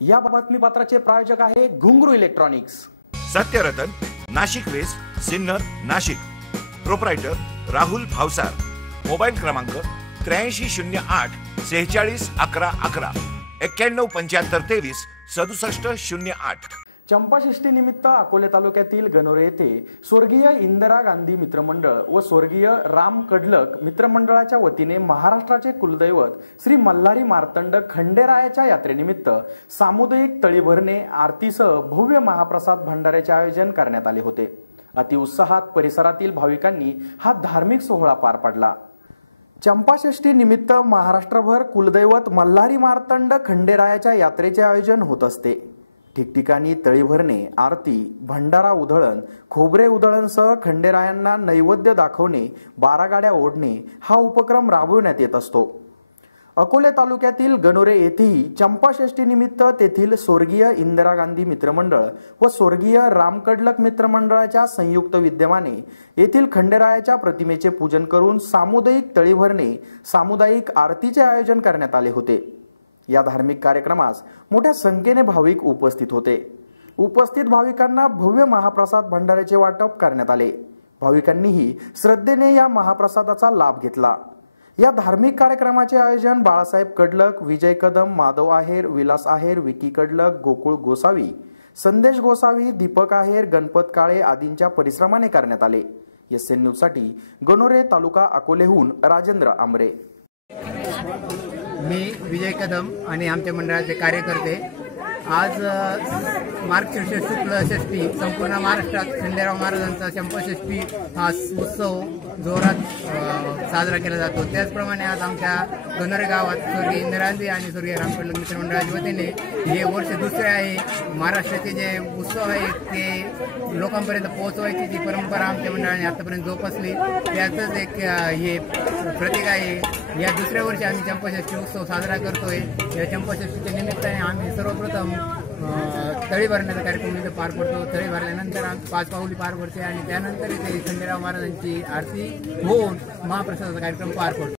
या बातमीपत्राचे प्रायोजक आहे Ghungroo electronics. Satyaratan, Nashik west, Sinnar, Nashik. Proprietor Rahul Bhavsar. Mobile क्रमांक 8308 46 11 11 91 75 23 67 08। चंपाषष्ठी निमित्त अकोले तालुक्यातील गणोरे येथे स्वर्गीय इंदिरा गांधी मित्रमंडळ व स्वर्गीय राम कडलक मित्रमंडळाच्या वतीने महाराष्ट्राचे कुलदैवत श्री मल्हारी मार्तंड खंडेरायाच्या यात्रेनिमित्त सामुदायिक तळीभरणे आरतीसह भव्य महाप्रसाद भंडाऱ्याचे आयोजन करण्यात आले होते। अति उत्साहात परिसरातील भाविकांनी हा धार्मिक सोहळा पार पाडला। चंपाषष्ठी निमित्त महाराष्ट्रभर कुलदैवत मल्हारी मार्तंड खंडेरायाच्या यात्रेचे आयोजन होत असते। ठिकठिकाणी तळीभरणे, आरती, भंडारा उधळण, खोबरे उधळणसह खंडेरायांना नैवेद्य दाखवणे, 12 गाड्या ओढणे हा उपक्रम राबविण्यात येत असतो। अकोले तालुक्यातील गणोरे येथेही चंपाषष्ठी निमित्त तेथील स्वर्गीय इंदिरा गांधी मित्रमंडळ व स्वर्गीय राम कडलक मित्रमंडळाच्या संयुक्त विद्यमाने येथील खंडेरायाच्या प्रतिमेचे पूजन करून सामुदायिक तळीभरणे, सामुदायिक आरतीचे आयोजन करण्यात आले होते। या धार्मिक कार्यक्रमास मोठ्या संख्येने भाविक उपस्थित होते। उपस्थित भाविकांना भव्य महाप्रसाद भंडाऱ्याचे वाटप करण्यात आले। भाविकांनीही श्रद्धेने या महाप्रसादाचा लाभ घेतला। या धार्मिक कार्यक्रमाचे आयोजन बाळासाहेब कडलक, विजय कदम, माधव आहेर, विलास आहेर, विकी कडलक, गोकुळ गोसावी, संदेश गोसावी, दीपक आहेर, गणपत काळे आदींच्या परिश्रमाने करण्यात आले। एसएन न्यूज साठी गणोरे तालुका अकोलेहून राजेंद्र आमरे। मी विजय कदम आणि आमच्या मंडळाचे कार्यकर्ते आज मार्गशीर्ष शुक्ल षष्ठी संपूर्ण महाराष्ट्रात खंडेराव महाराजांचा चंपाषष्ठी हा उत्सव जोरात साजरा केला जातो। त्याचप्रमाणे आज आमच्या गणोरे गावात स्वर्गीय इंदिरा गांधी आणि स्वर्गीय राम कडलक मित्रमंडळाच्या वतीने हे वर्ष दुसरे आहे। महाराष्ट्राचे जे उत्सव आहेत ते लोकांपर्यंत पोहोचवायची जी परंपरा आमच्या मंडळाने आतापर्यंत जोपासली त्याचंच एक हे प्रतीक आहे। या दुसऱ्या वर्षी आम्ही चंपाषष्ठी उत्सव साजरा करतोय। या चंपाषष्ठीच्या निमित्ताने आम्ही सर्वप्रथम तळी भरण्याचा कार्यक्रम इथे पार पडतो। तळी भरल्यानंतर 5 पाऊली पार पडते आणि त्यानंतर इथे खंडेराव महाराजांची आरती होऊन महाप्रसादाचा कार्यक्रम पार पडतो।